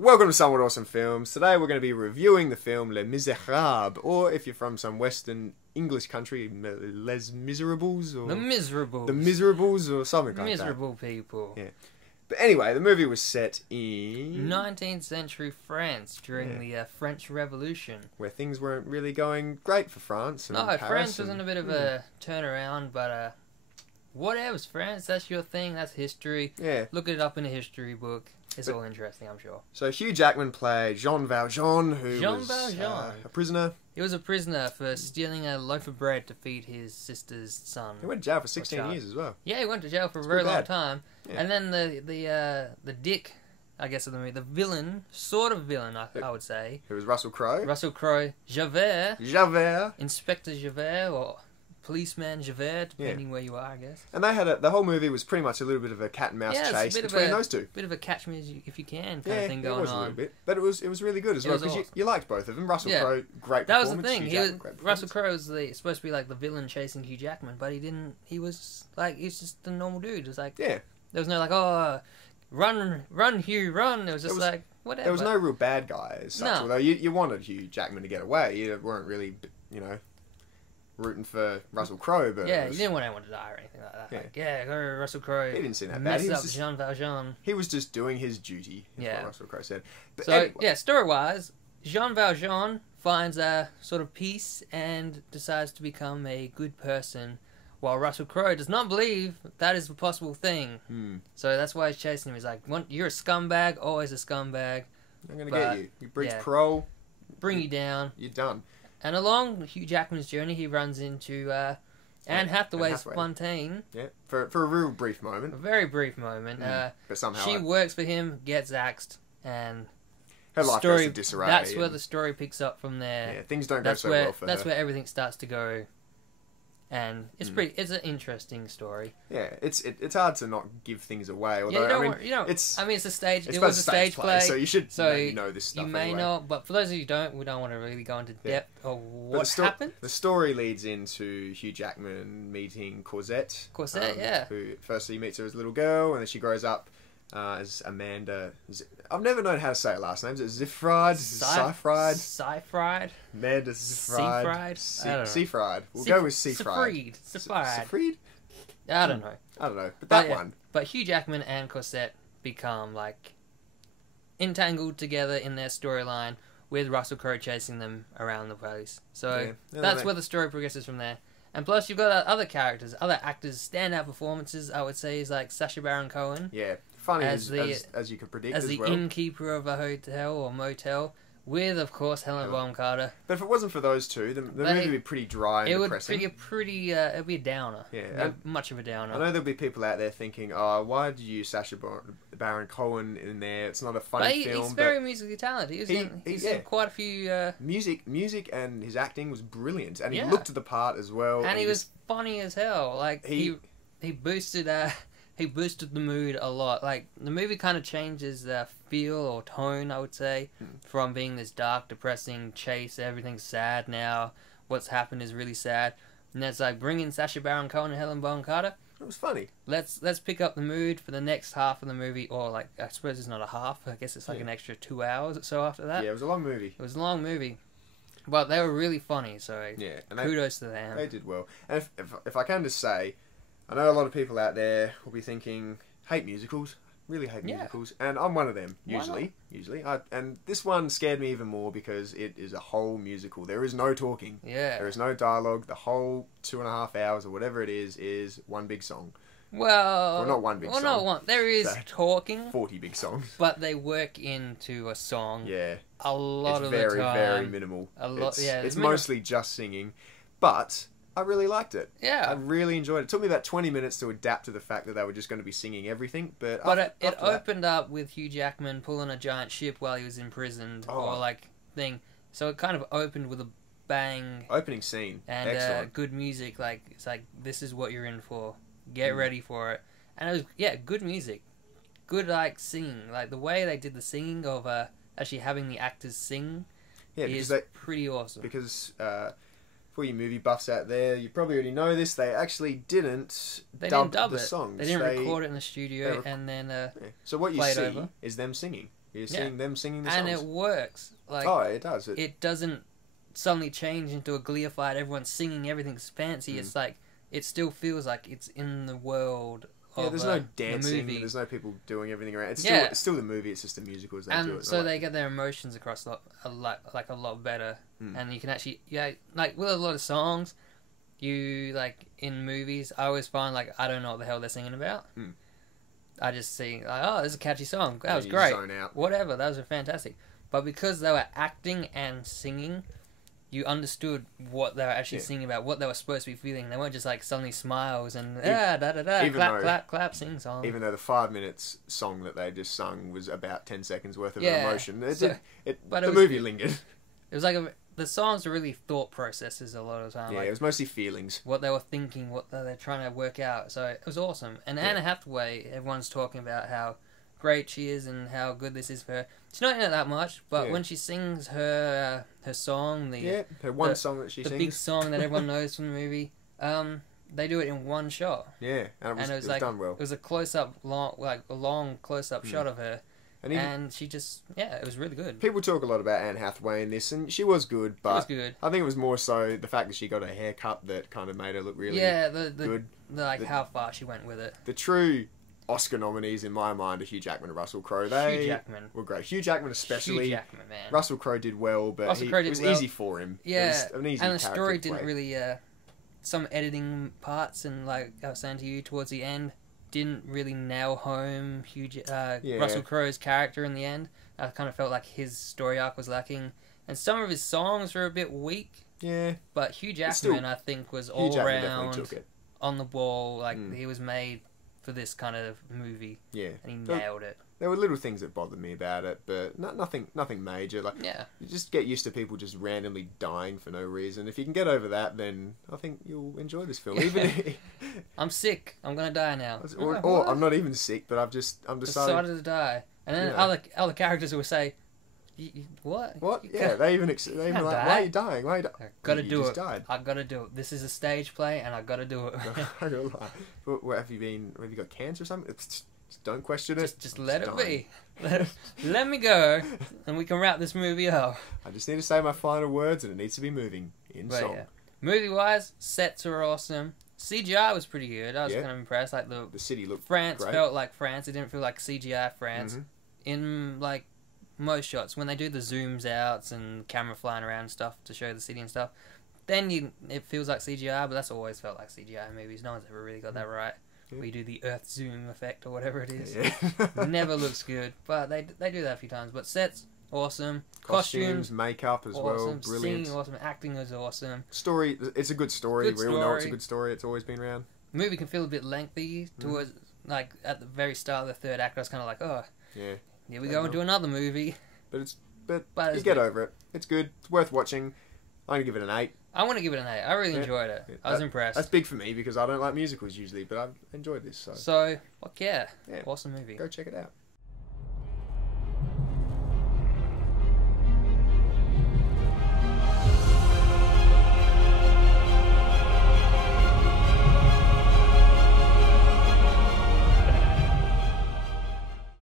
Welcome to Somewhat Awesome Films. Today we're going to be reviewing the film Les Misérables, or if you're from some Western English country, Les Misérables, or... The Misérables. The Misérables, or something like that. Miserable people. Yeah. But anyway, the movie was set in... 19th century France during the French Revolution. Where things weren't really going great for France. And Paris France was in a bit of a turnaround, but whatever's France, that's your thing, that's history. Yeah. Look it up in a history book. It's all interesting, I'm sure. So Hugh Jackman played Jean Valjean, who was a prisoner. He was a prisoner for stealing a loaf of bread to feed his sister's son. He went to jail for 16 years as well. Yeah, he went to jail for a very long time. Yeah. And then the dick, I guess of the movie, the villain, sort of villain, I would say. It was Russel Crowe. Russell Crowe, Javert. Inspector Javert, or policeman Javert, depending where you are, I guess. And they had the whole movie was pretty much a little bit of a cat and mouse chase between those two. Bit of a catch me if you can kind of thing going on. It was a little bit, but it was really good as well because you liked both of them. Russell Crowe, great performance. That was the thing. Russell Crowe was supposed to be like the villain chasing Hugh Jackman, but he didn't. He was just a normal dude. It was like there was no like run Hugh run. It was just like whatever. There was no real bad guy as such. No. Although you wanted Hugh Jackman to get away, you weren't really rooting for Russell Crowe, but you didn't want anyone to die or anything like that. Like, Russell Crowe. He didn't seem that bad. He was Jean Valjean. He was just doing his duty. Is what Russell Crowe said. But so anyway. Story-wise, Jean Valjean finds a sort of peace and decides to become a good person, while Russell Crowe does not believe that is a possible thing. So that's why he's chasing him. He's like, "You're a scumbag, always a scumbag. I'm gonna get you. You breach parole. Bring you down. You're done." And along Hugh Jackman's journey, he runs into Anne Hathaway's Fantine. Yeah, for a real brief moment. A very brief moment. But somehow she works for him, gets axed, and her life goes to disarray. That's where the story picks up from there. Yeah, things don't go so well for her. That's where everything starts to go. And it's it's an interesting story. Yeah, it's hard to not give things away. Although it's a stage. It was a stage play, so you should know this stuff. You may anyway. not, but for those of you who don't, we don't want to really go into depth of what happened. The story leads into Hugh Jackman meeting Cosette. Who firstly he meets her as a little girl, and then she grows up as Amanda. I've never known how to say her last name. Is it Seyfried? Seyfried? Amanda Seyfried? Seyfried. We'll go with Seyfried. Seyfried? I don't know. But that one. But Hugh Jackman and Cosette become like entangled together in their storyline with Russell Crowe chasing them around the place. So that's where the story progresses from there. And plus, you've got other characters, other actors, standout performances. I would say is like Sacha Baron Cohen. Yeah, funny as you could predict. As the innkeeper of a hotel or motel, with of course Helena Bonham Carter. But if it wasn't for those two, the movie would be pretty dry and depressing. It'd be a downer. Yeah, much of a downer. I know there'll be people out there thinking, "Oh, why did you use Sacha Baron Cohen in there? It's not a funny film." He's very musically talented. He's in quite a few. Music, and his acting was brilliant, and he looked the part as well. And he was funny as hell. Like he boosted. He boosted the mood a lot. Like, the movie kind of changes the feel or tone, I would say, from being this dark, depressing chase. Everything's sad now. What's happened is really sad. And that's like, bring in Sacha Baron Cohen and Helena Bonham Carter. It was funny. Let's pick up the mood for the next half of the movie, or like, I suppose it's not a half. I guess it's like an extra 2 hours or so after that. Yeah, it was a long movie. But they were really funny, so and kudos to them. They did well. And if I can just say, I know a lot of people out there will be thinking, hate musicals, really hate musicals, and I'm one of them, usually. And this one scared me even more because it is a whole musical. There is no talking. Yeah. There is no dialogue. The whole 2.5 hours or whatever it is one big song. Well, not one big song. Not one. There is talking. 40 big songs. But they work into a song. Yeah. A lot of the time. It's very minimal. It's mostly just singing, but I really liked it. Yeah. I really enjoyed it. It took me about 20 minutes to adapt to the fact that they were just going to be singing everything. But it opened up with Hugh Jackman pulling a giant ship while he was imprisoned thing. So it kind of opened with a bang. Opening scene. And good music. Like, it's like, this is what you're in for. Get ready for it. And it was, good music. Good, singing. Like, the way they did the singing of actually having the actors sing is pretty awesome. Because for you movie buffs out there, you probably already know this, they actually didn't dub the songs. They didn't record it in the studio and then So what you see is them singing. You're seeing them singing the and songs. it works. Like, oh, it does. It doesn't suddenly change into a gleified, everyone's singing, everything's fancy. It's like, it still feels like it's in the world of there's no dancing, the movie. there's no people doing everything around. It's still the movie, it's just the musicals they do it. So they get their emotions across a lot better. And you can actually, like with a lot of songs, you, like, in movies, I always find, like, I don't know what the hell they're singing about. I just see, like, oh, this is a catchy song. That was great. Zone out. Whatever, that was fantastic. But because they were acting and singing, you understood what they were actually singing about, what they were supposed to be feeling. They weren't just like suddenly smiles and clap, sing song. Even though the 5 minutes song that they just sung was about 10 seconds worth of emotion, the movie lingered. It was like the songs were really thought processes a lot of the time. Yeah, like, it was mostly feelings. What they were thinking, what they're trying to work out. So it was awesome. And Anne Hathaway, everyone's talking about how great she is and how good this is for her. She's not in it that much, but when she sings her song, her one song that she sings, the big song that everyone knows from the movie, they do it in one shot. Yeah, and it was like, done well. It was a long close-up shot of her, and she just, it was really good. People talk a lot about Anne Hathaway in this, and she was good, but she was good. I think it was more so the fact that she got her hair cut that kind of made her look really good. How far she went with it. The true Oscar nominees in my mind are Hugh Jackman and Russel Crowe. Hugh Jackman were great. Hugh Jackman especially. Hugh Jackman, man. Russell Crowe did well, but it was easy for him. Yeah, it was an easy and the story didn't play. really. Some editing parts and, like I was saying to you towards the end, didn't really nail home Russell Crowe's character in the end. I kind of felt like his story arc was lacking, and some of his songs were a bit weak. Yeah, but Hugh Jackman, I think, was all around on the ball. Like he was made for this kind of movie. Yeah, and he nailed it. There were little things that bothered me about it, but nothing major. Like, you just get used to people just randomly dying for no reason. If you can get over that, then I think you'll enjoy this film. Even I'm sick. I'm gonna die now. Or I'm not even sick, but I'm decided to die. And then other characters will say, "What? What? Yeah, they even like, why are you dying? Why are you dying? I gotta do it. Died. I gotta do it. This is a stage play, and I gotta do it." I don't lie. But where have you been? Have you got cancer or something? Just don't question it. Just let it be. Let me go, and we can wrap this movie up. I just need to say my final words, and it needs to be moving in song. Yeah. Movie-wise, sets are awesome. CGI was pretty good. I was kind of impressed. Like the city looked France great. Felt like France. It didn't feel like CGI France. In like most shots, when they do the zooms outs and camera flying around and stuff to show the city and stuff, then it feels like CGI. But that's always felt like CGI in movies. No one's ever really got that right. We do the Earth zoom effect or whatever it is. Never looks good, but they do that a few times. But sets, awesome. Costumes, makeup as well, brilliant. Singing, awesome. Acting was awesome. Story, it's a good story. We all know it's a good story. It's always been around. The movie can feel a bit lengthy towards, like, at the very start of the third act. I was kind of like, oh, here we go and do another movie. But you get over it. It's good. It's worth watching. I'm going to give it an 8. I want to give it an 8. I really enjoyed it. I was impressed. That's big for me because I don't like musicals usually, but I've enjoyed this. So fuck yeah. Awesome movie. Go check it out.